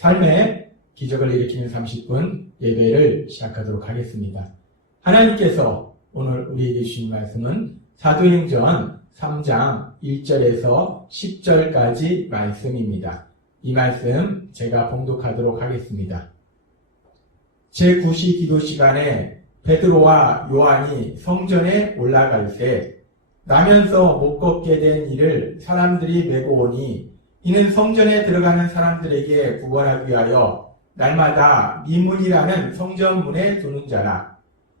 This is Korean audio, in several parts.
삶의 기적을 일으키는 30분 예배를 시작하도록 하겠습니다. 하나님께서 오늘 우리에게 주신 말씀은 사도행전 3장 1절에서 10절까지 말씀입니다. 이 말씀 제가 봉독하도록 하겠습니다. 제9시 기도 시간에 베드로와 요한이 성전에 올라갈 때 나면서 못 걷게 된 이를 사람들이 메고 오니 이는 성전에 들어가는 사람들에게 구걸하기 위하여 날마다 미문이라는 성전문에 두는 자라.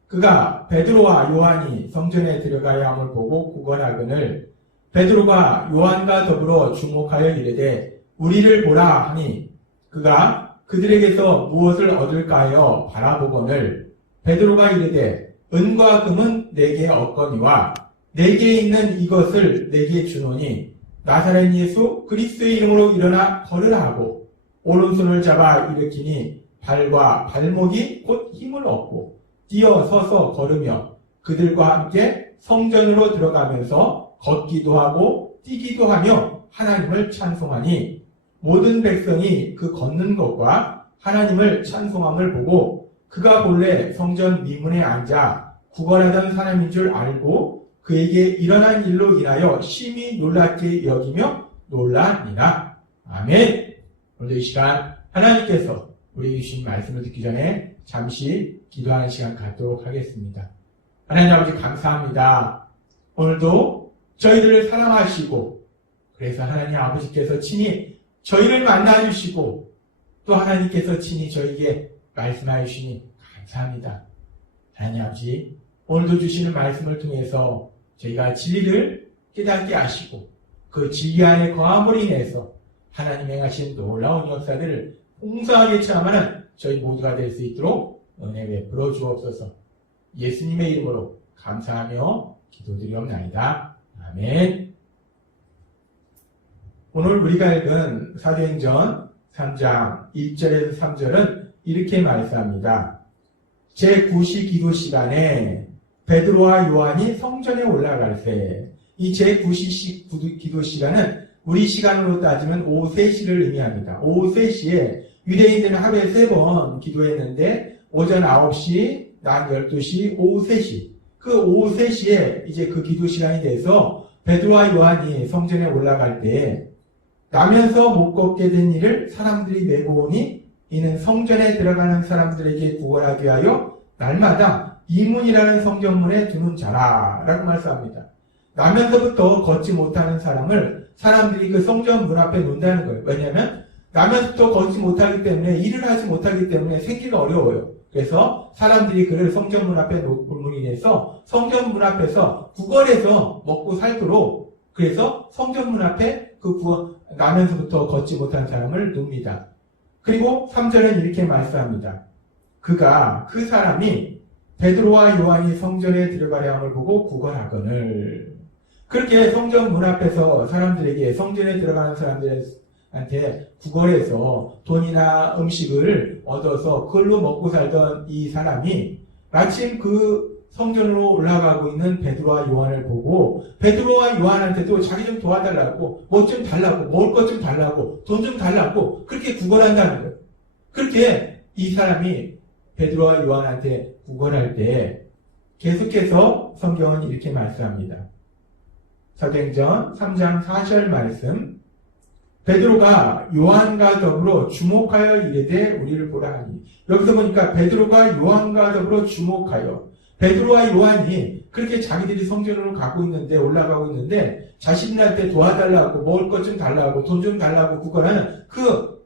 그가 베드로와 요한이 성전에 들어가야 함을 보고 구걸하거늘 베드로가 요한과 더불어 주목하여 이르되 우리를 보라 하니 그가 그들에게서 무엇을 얻을까 하여 바라보거늘 베드로가 이르되 은과 금은 내게 없거니와 내게 있는 이것을 내게 주노니 나사렛 예수 그리스도의 이름으로 일어나 걸으라 하고 오른손을 잡아 일으키니 발과 발목이 곧 힘을 얻고 뛰어 서서 걸으며 그들과 함께 성전으로 들어가면서 걷기도 하고 뛰기도 하며 하나님을 찬송하니 모든 백성이 그 걷는 것과 하나님을 찬송함을 보고 그가 본래 성전 미문에 앉아 구걸하던 사람인 줄 알고 그에게 일어난 일로 인하여 심히 놀랍게 여기며 놀라니라. 아멘. 오늘 이 시간 하나님께서 우리에게 주신 말씀을 듣기 전에 잠시 기도하는 시간 갖도록 하겠습니다. 하나님 아버지 감사합니다. 오늘도 저희들을 사랑하시고 그래서 하나님 아버지께서 친히 저희를 만나주시고 또 하나님께서 친히 저희에게 말씀하여 주시니 감사합니다. 하나님 아버지 오늘도 주시는 말씀을 통해서 저희가 진리를 깨닫게 하시고 그 진리 안에 거함으로 인해서 하나님 행하신 놀라운 역사들을 풍성하게 체험하는 저희 모두가 될 수 있도록 은혜 베풀어 주옵소서. 예수님의 이름으로 감사하며 기도드리옵나이다. 아멘. 오늘 우리가 읽은 사도행전 3장 1절에서 3절은 이렇게 말씀합니다. 제9시 기도 시간에 베드로와 요한이 성전에 올라갈 때 이 제9시 기도 시간은 우리 시간으로 따지면 오후 3시를 의미합니다. 오후 3시에 유대인들은 하루에 3번 기도했는데 오전 9시, 낮 12시, 오후 3시 그 오후 3시에 이제 그 기도 시간이 돼서 베드로와 요한이 성전에 올라갈 때 나면서 못 걷게 된 이를 사람들이 메고 오니 이는 성전에 들어가는 사람들에게 구걸하기 위하여 날마다 이문이라는 성전문에 두는 자라 라고 말씀합니다. 나면서부터 걷지 못하는 사람을 사람들이 그 성전문 앞에 놓는다는 거예요. 왜냐하면 나면서부터 걷지 못하기 때문에 일을 하지 못하기 때문에 생기가 어려워요. 그래서 사람들이 그를 성전문 앞에 놓음으로 인해서 성전문 앞에서 구걸해서 먹고 살도록 그래서 성전문 앞에 나면서부터 걷지 못한 사람을 놉니다. 그리고 3절은 이렇게 말씀합니다. 그 사람이 베드로와 요한이 성전에 들어가려 함을 보고 구걸하거늘 그렇게 성전 문 앞에서 사람들에게 성전에 들어가는 사람들한테 구걸해서 돈이나 음식을 얻어서 그걸로 먹고 살던 이 사람이 마침 그 성전으로 올라가고 있는 베드로와 요한을 보고 베드로와 요한한테도 자기 좀 도와달라고 뭐 좀 달라고 먹을 것 좀 달라고 돈 좀 달라고 그렇게 구걸한다는 거예요. 그렇게 이 사람이 베드로와 요한한테 구걸할 때 계속해서 성경은 이렇게 말씀합니다. 사도행전 3장 4절 말씀 베드로가 요한과 더불어 주목하여 이르되 우리를 보라 하니 여기서 보니까 베드로가 요한과 더불어 주목하여 베드로와 요한이 그렇게 자기들이 성전으로 가고 있는데 올라가고 있는데 자신들한테 도와달라고 먹을 것 좀 달라고 돈 좀 달라고 구걸하는 그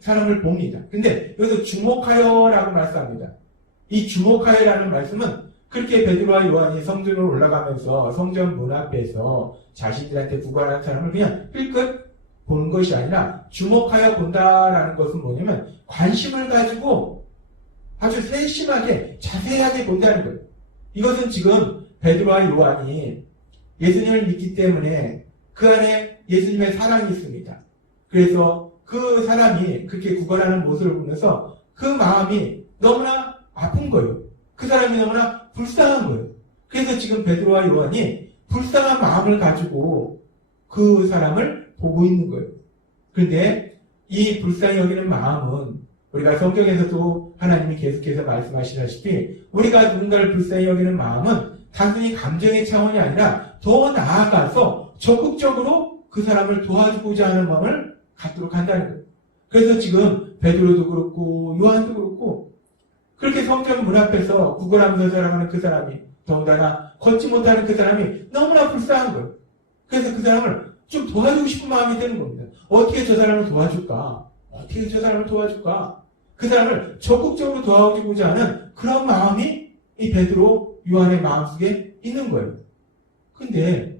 사람을 봅니다. 근데 여기서 주목하여라고 말씀합니다. 이 주목하여라는 말씀은 그렇게 베드로와 요한이 성전으로 올라가면서 성전 문 앞에서 자신들한테 구걸하는 사람을 그냥 힐끗 보는 것이 아니라 주목하여 본다라는 것은 뭐냐면 관심을 가지고 아주 세심하게 자세하게 본다는 거예요. 이것은 지금 베드로와 요한이 예수님을 믿기 때문에 그 안에 예수님의 사랑이 있습니다. 그래서 그 사람이 그렇게 구걸하는 모습을 보면서 그 마음이 너무나 아픈 거예요. 그 사람이 너무나 불쌍한 거예요. 그래서 지금 베드로와 요한이 불쌍한 마음을 가지고 그 사람을 보고 있는 거예요. 그런데 이 불쌍히 여기는 마음은 우리가 성경에서도 하나님이 계속해서 말씀하시다시피 우리가 누군가를 불쌍히 여기는 마음은 단순히 감정의 차원이 아니라 더 나아가서 적극적으로 그 사람을 도와주고자 하는 마음을 갖도록 한다는 거예요. 그래서 지금 베드로도 그렇고 요한도 그렇고 그렇게 성경 문 앞에서 구걸하면서 살아가는 그 사람이 더군다나 걷지 못하는 그 사람이 너무나 불쌍한 거예요. 그래서 그 사람을 좀 도와주고 싶은 마음이 드는 겁니다. 어떻게 저 사람을 도와줄까? 어떻게 저 사람을 도와줄까? 그 사람을 적극적으로 도와주고자 하는 그런 마음이 이 베드로, 요한의 마음속에 있는 거예요. 근데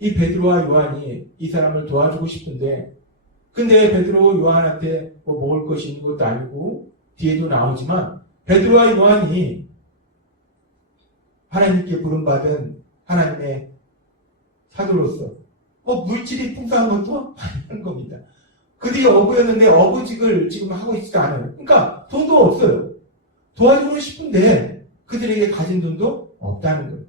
이 베드로와 요한이 이 사람을 도와주고 싶은데 근데 베드로, 요한한테 뭐 먹을 것이 있는 것도 아니고 뒤에도 나오지만 베드로와 요한이 하나님께 부름받은 하나님의 사도로서 물질이 풍성한 것도 아닌 겁니다. 그들이 어부였는데 어부직을 지금 하고 있지도 않아요. 그러니까 돈도 없어요. 도와주고 싶은데 그들에게 가진 돈도 없다는 거예요.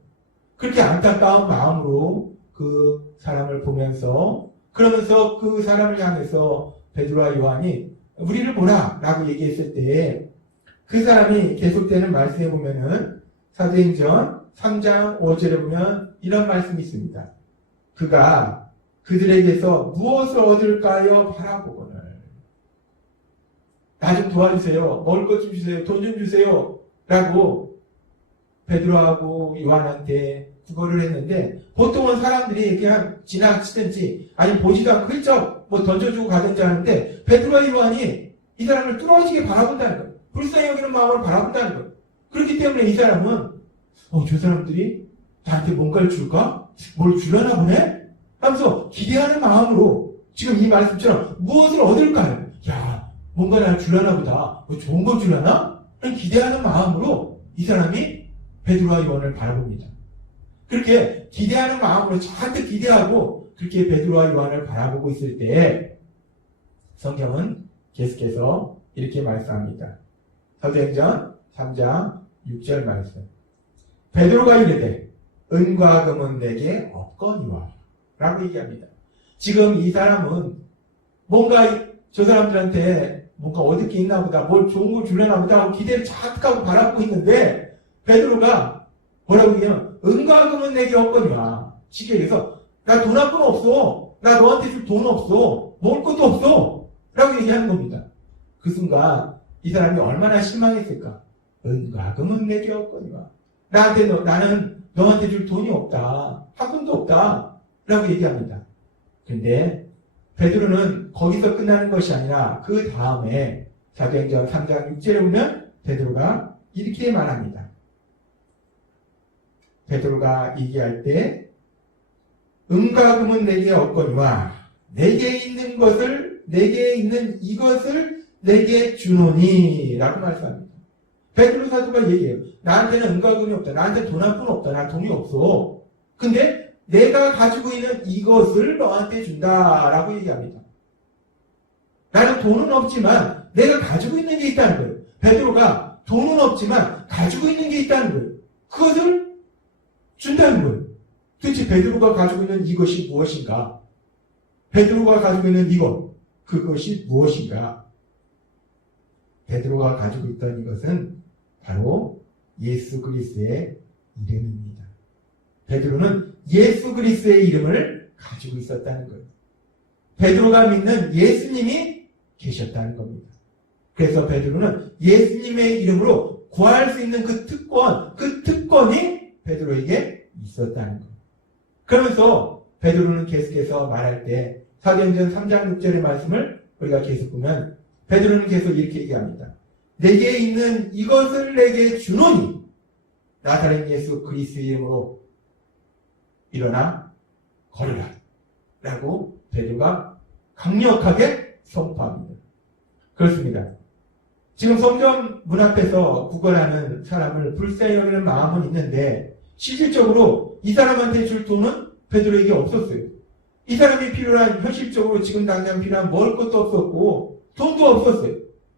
그렇게 안타까운 마음으로 그 사람을 보면서 그러면서 그 사람을 향해서 베드로와 요한이 우리를 보라 라고 얘기했을 때 그 사람이 계속되는 말씀에 보면은 사도행전 3장 5절에 보면 이런 말씀이 있습니다. 그가 그들에게서 무엇을 얻을까요? 바라보거늘. 나 좀 도와주세요. 먹을 것 좀 주세요. 돈 좀 주세요. 라고 베드로하고 요한한테 구걸을 했는데 보통은 사람들이 그냥 지나치든지 아니면 보지도 않고 훌쩍 던져주고 가든지 하는데 베드로와 요한이 이 사람을 뚫어지게 바라본다는 거예요. 불쌍히 여기는 마음을 바라본다는 거예요. 그렇기 때문에 이 사람은 저 사람들이 나한테 뭔가를 줄까? 뭘 주려나 보네? 하면서 기대하는 마음으로 지금 이 말씀처럼 무엇을 얻을까요? 야, 뭔가 날 주려나 보다. 좋은 거 주려나? 기대하는 마음으로 이 사람이 베드로와 요한을 바라봅니다. 그렇게 기대하는 마음으로 잔뜩 기대하고 그렇게 베드로와 요한을 바라보고 있을 때 성경은 계속해서 이렇게 말씀합니다. 사도행전 3장 6절 말씀. 베드로가 이르되 은과 금은 내게 없거니와 라고 얘기합니다. 지금 이 사람은 뭔가 저 사람들한테 뭔가 얻을 게 있나 보다, 뭘 좋은 걸 주려나 보다 하고 기대를 잔뜩 하고 바라보고 있는데 베드로가 뭐라고 얘기하면 은과 금은 내게 없거니와. 쉽게 얘기해서 나 돈 한 푼 없어. 나 너한테 줄 돈 없어. 먹을 것도 없어. 라고 얘기하는 겁니다. 그 순간 이 사람이 얼마나 실망했을까. 은과 금은 내게 없거니와. 나는 너한테 줄 돈이 없다. 한 푼도 없다. 라고 얘기합니다. 근데 베드로는 거기서 끝나는 것이 아니라 그 다음에 사도행전 3장 6절에 보면 베드로가 이렇게 말합니다. 베드로가 얘기할 때 은과 금은 내게 없거니와 내게 있는 이것을 내게 주노니 라고 말씀합니다. 베드로 사도가 얘기해요. 나한테는 은과 금이 없다. 나한테 돈 한 푼 없다. 난 돈이 없어. 근데 내가 가지고 있는 이것을 너한테 준다 라고 얘기합니다. 나는 돈은 없지만 내가 가지고 있는 게 있다는 거예요. 베드로가 돈은 없지만 가지고 있는 게 있다는 거예요. 그것을 준다는 거예요. 도대체 베드로가 가지고 있는 이것이 무엇인가? 베드로가 가지고 있는 그것이 무엇인가? 베드로가 가지고 있던 이것은 바로 예수 그리스도의 이름입니다. 베드로는 예수 그리스도의 이름을 가지고 있었다는 거예요. 베드로가 믿는 예수님이 계셨다는 겁니다. 그래서 베드로는 예수님의 이름으로 구할 수 있는 그 특권이 베드로에게 있었다는 거예요. 그러면서 베드로는 계속해서 말할 때 사도행전 3장 6절의 말씀을 우리가 계속 보면 베드로는 계속 이렇게 얘기합니다. 내게 있는 이것을 내게 주노니 나사렛 예수 그리스도의 이름으로 일어나 걸으라 라고 베드로가 강력하게 선포합니다. 그렇습니다. 지금 성전 문 앞에서 구걸하는 사람을 불쌍히 여기는 마음은 있는데 실질적으로 이 사람한테 줄 돈은 베드로에게 없었어요. 이 사람이 필요한 현실적으로 지금 당장 필요한 먹을 것도 없었고 돈도 없었어요.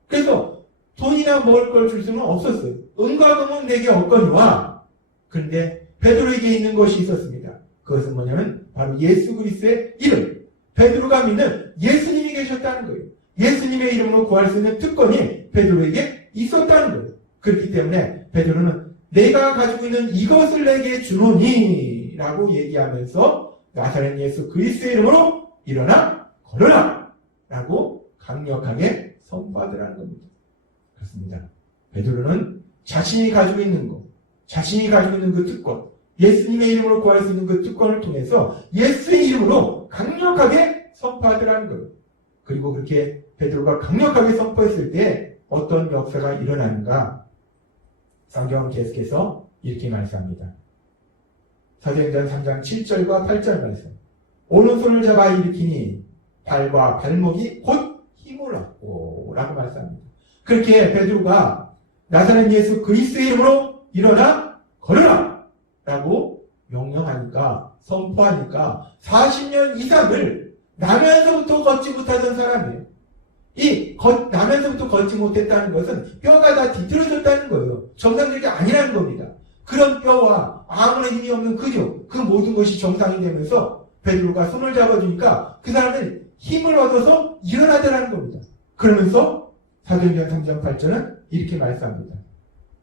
그래서 돈이나 먹을 걸 줄 수는 없었어요. 은과 금은 내게 없거니와. 그런데 베드로에게 있는 것이 있었습니다. 그것은 뭐냐면 바로 예수 그리스도의 이름. 베드로가 믿는 예수님이 계셨다는 거예요. 예수님의 이름으로 구할 수 있는 특권이 베드로에게 있었다는 거예요. 그렇기 때문에 베드로는 내가 가지고 있는 이것을 내게 주노니 라고 얘기하면서 나사렛 예수 그리스도의 이름으로 일어나 걸어라 라고 강력하게 선포하더라는 겁니다. 그렇습니다. 베드로는 자신이 가지고 있는 것, 자신이 가지고 있는 그 특권, 예수님의 이름으로 구할 수 있는 그 특권을 통해서 예수의 이름으로 강력하게 선포하더라는 거예요. 그리고 그렇게 베드로가 강력하게 선포했을 때 어떤 역사가 일어나는가? 성경은 계속해서 이렇게 말씀합니다. 사도행전 3장 7절과 8절 말씀. 오른손을 잡아 일으키니 발과 발목이 곧 힘을 얻고 라고 말씀합니다. 그렇게 베드로가 나사렛 예수 그리스도의 이름으로 일어나 걸어라 라고 명령하니까, 선포하니까 40년 이상을 나면서부터 걷지 못하던 사람이에요. 나면서부터 걷지 못했다는 것은 뼈가 다 뒤틀어졌다는 거예요. 정상적이 아니라는 겁니다. 그런 뼈와 아무런 힘이 없는 근육, 그 모든 것이 정상이 되면서 베드로가 손을 잡아주니까 그 사람은 힘을 얻어서 일어나더라는 겁니다. 그러면서 사도행전 3장 8절은 이렇게 말씀합니다.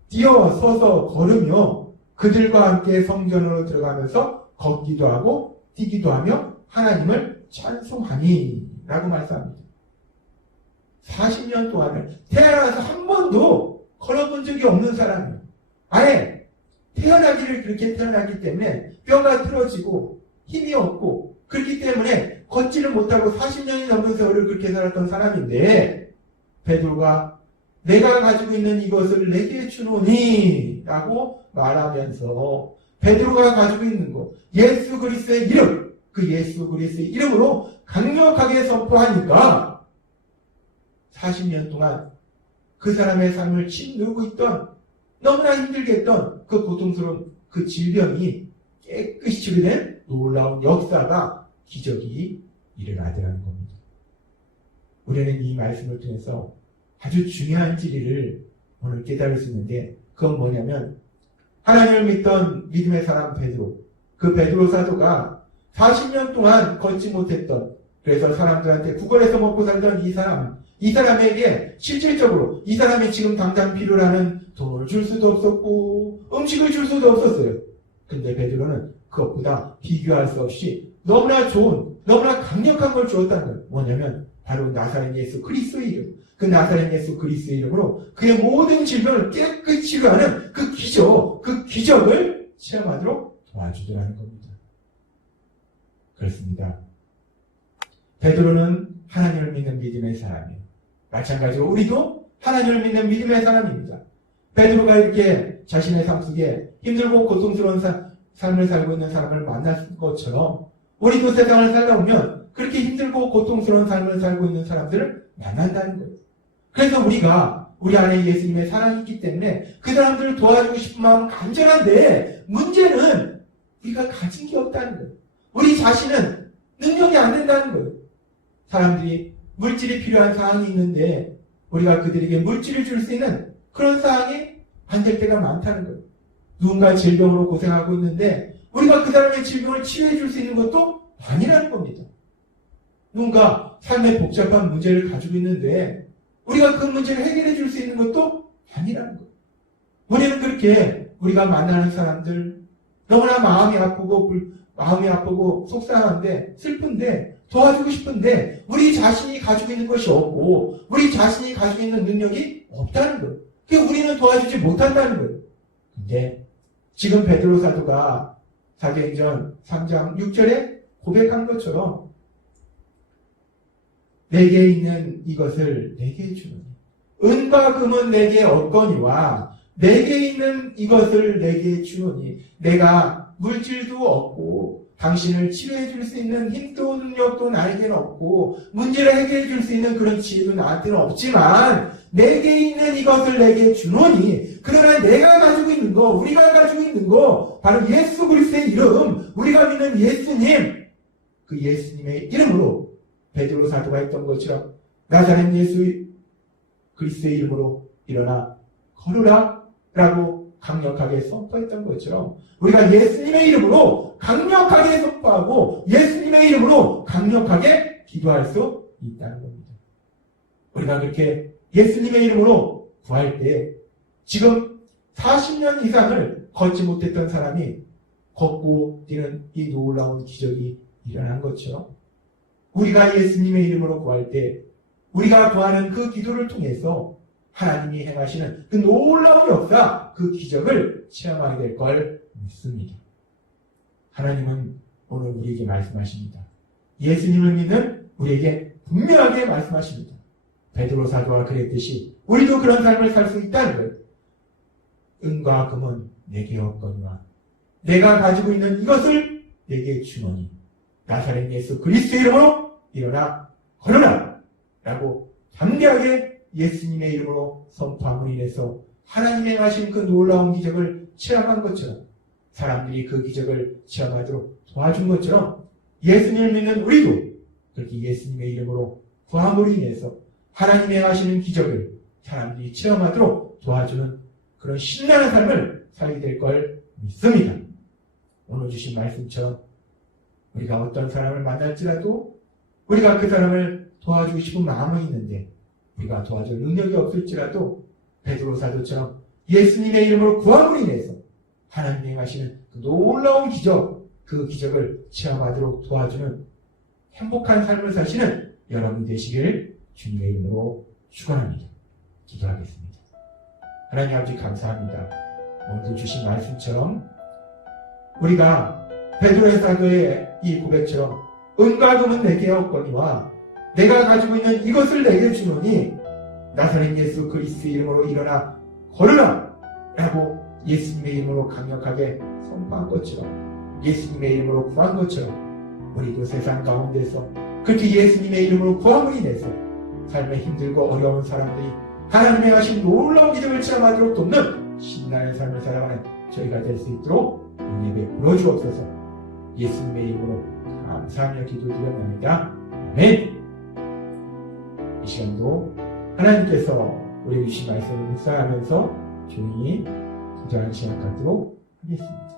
뛰어 서서 걸으며 그들과 함께 성전으로 들어가면서 걷기도 하고 뛰기도 하며 하나님을 찬송하니 라고 말씀합니다. 40년 동안을 태어나서 한 번도 걸어본 적이 없는 사람이에요. 아예 태어나기를 그렇게 태어났기 때문에 뼈가 틀어지고 힘이 없고 그렇기 때문에 걷지를 못하고 40년이 넘는 세월을 그렇게 살았던 사람인데 베드로가 내가 가지고 있는 이것을 내게 주노니 라고 말하면서 베드로가 가지고 있는 것, 예수 그리스도의 이름, 그 예수 그리스도의 이름으로 강력하게 선포하니까 40년 동안 그 사람의 삶을 짓누르고 있던, 너무나 힘들게 했던 그 고통스러운 그 질병이 깨끗이 치료된 놀라운 역사가, 기적이 일어나더라는 겁니다. 우리는 이 말씀을 통해서 아주 중요한 진리를 오늘 깨달을 수 있는데, 그건 뭐냐면 하나님을 믿던 믿음의 사람 베드로, 그 베드로 사도가 40년 동안 걷지 못했던, 그래서 사람들한테 구걸해서 먹고 살던 이 사람에게 실질적으로 이 사람이 지금 당장 필요로 하는 돈을 줄 수도 없었고 음식을 줄 수도 없었어요. 근데 베드로는 그것보다 비교할 수 없이 너무나 좋은, 너무나 강력한 걸 주었다는 거예요. 뭐냐면 바로 나사렛 예수 그리스도의 이름, 그 나사렛 예수 그리스도의 이름으로 그의 모든 질병을 깨끗이 치료하는 그 기적을 체험하도록 도와주더라는 겁니다. 그렇습니다. 베드로는 하나님을 믿는 믿음의 사람이에요. 마찬가지로 우리도 하나님을 믿는 믿음의 사람입니다. 베드로가 이렇게 자신의 삶 속에 힘들고 고통스러운 삶을 살고 있는 사람을 만났을 것처럼 우리도 세상을 살다 보면 그렇게 힘들고 고통스러운 삶을 살고 있는 사람들을 만난다는 거예요. 그래서 우리가 우리 안에 예수님의 사랑이 있기 때문에 그 사람들을 도와주고 싶은 마음은 간절한데 문제는 우리가 가진 게 없다는 거예요. 우리 자신은 능력이 안 된다는 거예요. 사람들이 물질이 필요한 상황이 있는데 우리가 그들에게 물질을 줄 수 있는 그런 상황이 안 될 때가 많다는 거예요. 누군가 질병으로 고생하고 있는데 우리가 그 사람의 질병을 치유해 줄 수 있는 것도 아니라는 겁니다. 누군가 삶의 복잡한 문제를 가지고 있는데 우리가 그 문제를 해결해 줄 수 있는 것도 아니라는 거예요. 우리는 그렇게 우리가 만나는 사람들 너무나 마음이 아프고 속상한데 슬픈데 도와주고 싶은데 우리 자신이 가지고 있는 것이 없고 우리 자신이 가지고 있는 능력이 없다는 거예요. 그러니까 우리는 도와주지 못한다는 거예요. 근데 지금 베드로 사도가 사도행전 3장 6절에 고백한 것처럼 내게 있는 이것을 내게 주노니 은과 금은 내게 얻거니와 내게 있는 이것을 내게 주노니 내가 물질도 없고 당신을 치료해 줄 수 있는 힘도 능력도 나에게는 없고 문제를 해결해 줄 수 있는 그런 지혜도 나한테는 없지만 내게 있는 이것을 내게 주노니 그러나 내가 가지고 있는 거, 우리가 가지고 있는 거 바로 예수 그리스도의 이름, 우리가 믿는 예수님, 그 예수님의 이름으로 베드로 사도가 했던 것처럼 나사렛 예수 그리스도의 이름으로 일어나 걸으라 라고 강력하게 선포했던 것처럼 우리가 예수님의 이름으로 강력하게 선포하고 예수님의 이름으로 강력하게 기도할 수 있다는 겁니다. 우리가 그렇게 예수님의 이름으로 구할 때 지금 40년 이상을 걷지 못했던 사람이 걷고 뛰는 이 놀라운 기적이 일어난 것처럼 우리가 예수님의 이름으로 구할 때 우리가 구하는 그 기도를 통해서 하나님이 행하시는 그 놀라운 역사, 그 기적을 체험하게 될 걸 믿습니다. 하나님은 오늘 우리에게 말씀하십니다. 예수님을 믿는 우리에게 분명하게 말씀하십니다. 베드로 사도가 그랬듯이 우리도 그런 삶을 살 수 있다는 것. 은과 금은 내게 없거니와 내가 가지고 있는 이것을 내게 주노니 나사렛 예수 그리스도의 이름으로 일어나 걸어라 라고 담대하게 예수님의 이름으로 선포함으로 인해서 하나님의 하신 그 놀라운 기적을 체험한 것처럼 사람들이 그 기적을 체험하도록 도와준 것처럼 예수님을 믿는 우리도 그렇게 예수님의 이름으로 구함으로 인해서 하나님의 하시는 기적을 사람들이 체험하도록 도와주는 그런 신나는 삶을 살게 될 걸 믿습니다. 오늘 주신 말씀처럼 우리가 어떤 사람을 만날지라도 우리가 그 사람을 도와주고 싶은 마음은 있는데 우리가 도와줄 능력이 없을지라도 베드로 사도처럼 예수님의 이름으로 구함으로 인해서 하나님이 하시는 그 놀라운 기적, 그 기적을 체험하도록 도와주는 행복한 삶을 사시는 여러분 되시길 주님의 이름으로 축원합니다. 기도하겠습니다. 하나님 아버지 감사합니다. 오늘도 주신 말씀처럼 우리가 베드로의 사도의 이 고백처럼 은과 금은 내게 없거니와 내가 가지고 있는 이것을 내게 주노니 나사렛 예수 그리스도의 이름으로 일어나 걸으라 라고 예수님의 이름으로 강력하게 선포한 것처럼 예수님의 이름으로 구한 것처럼 우리도 세상 가운데서 그렇게 예수님의 이름으로 구함으로 인해서 삶에 힘들고 어려운 사람들이 하나님의 하신 놀라운 기적을 체험하도록 돕는 신나는 삶을 살아가는 저희가 될 수 있도록 은혜 베풀어 주옵소서. 예수님의 이름으로 감사하며 기도드렸습니다. 아멘. 이 시간도 하나님께서 우리에게 주신 말씀을 묵상하면서 조용히 기도하는 시간 갖도록 하겠습니다.